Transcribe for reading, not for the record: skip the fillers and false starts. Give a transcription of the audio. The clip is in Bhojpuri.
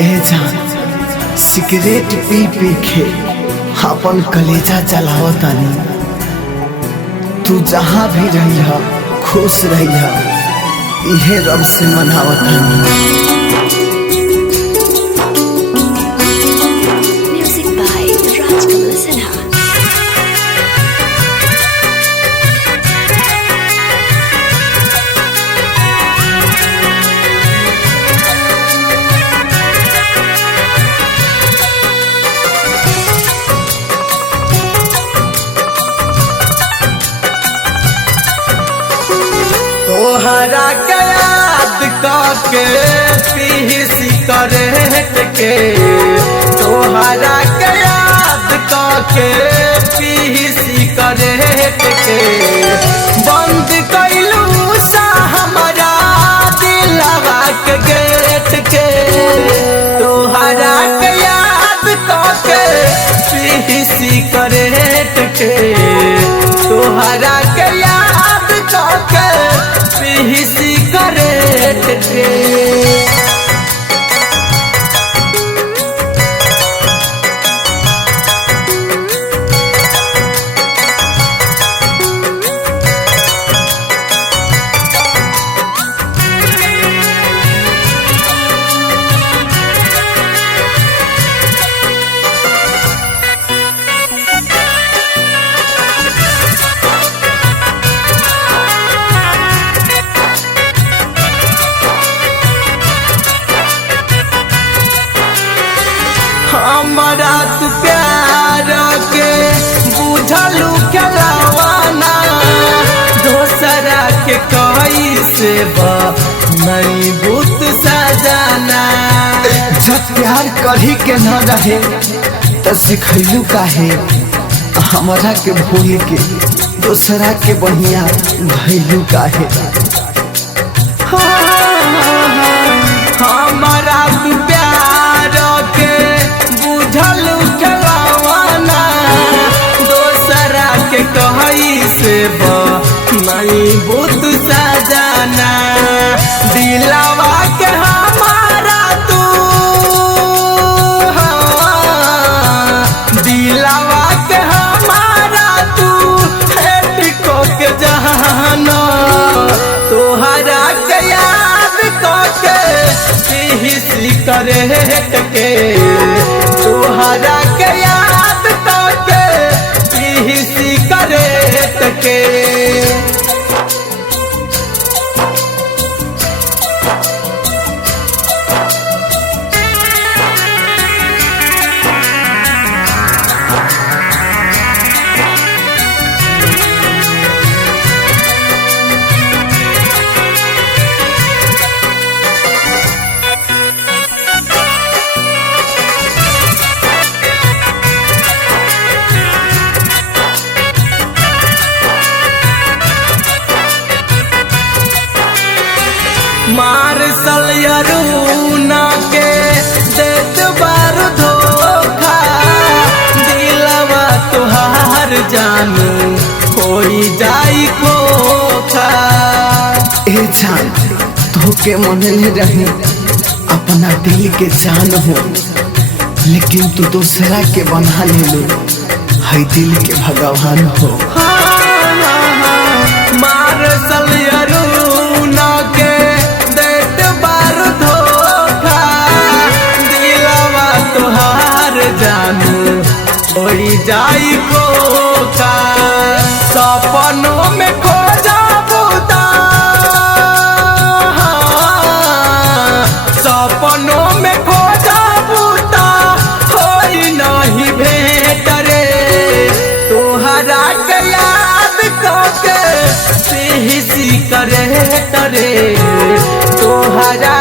ए जान सिगरेट पी पी के अपन कलेजा जलावतानी। तू जहाँ भी रही है खुश रही है, इहे रब से मनावतानी। तोहरा के याद करके पी सिगरेट के, तोहरा के याद करके पी सिगरेट के, बंद कैलू सा हमारा दिलवा के गेट के। तोहरा के याद करके पी सिगरेट के, तोहरा के याद करके पी सिगरेट के। हमारा तू प्यार के बुझलू खेलवाना, दोसरा के कैसे नहीं बुत सजाना। जब प्यार करी के न रहे तो सिखैलू काहे हमारा के भूल के दोसरा के बढ़िया भैलू काहे। हमारा तू प्यार के बुझलू खेलवाना, दोसरा के कैसे नहीं बुत सजाना। दिलवा के हमारा तू, दिलवा के हमारा तू हेटिको के जहाना। तोहरा के याद करके पी सिगरेट के, तोहरा के याद करके पी सिगरेट के। मार्शल अरुणा के देत बार धोखा, दिलवा तुहार जानू होई जाई खोखा। ए जान धोखे मनले रही अपना दिल के जान हो, लेकिन तू दूसरा के बना ले लो है दिल के भगवान हो। मार्शल अरुणा के जानू होई जाई खोखा। सपनों में खो जाबूता, सपनों में खो जाबूता होई नहीं भेट रे। तोहरा के याद करके पी सिगरेट रे, तोहरा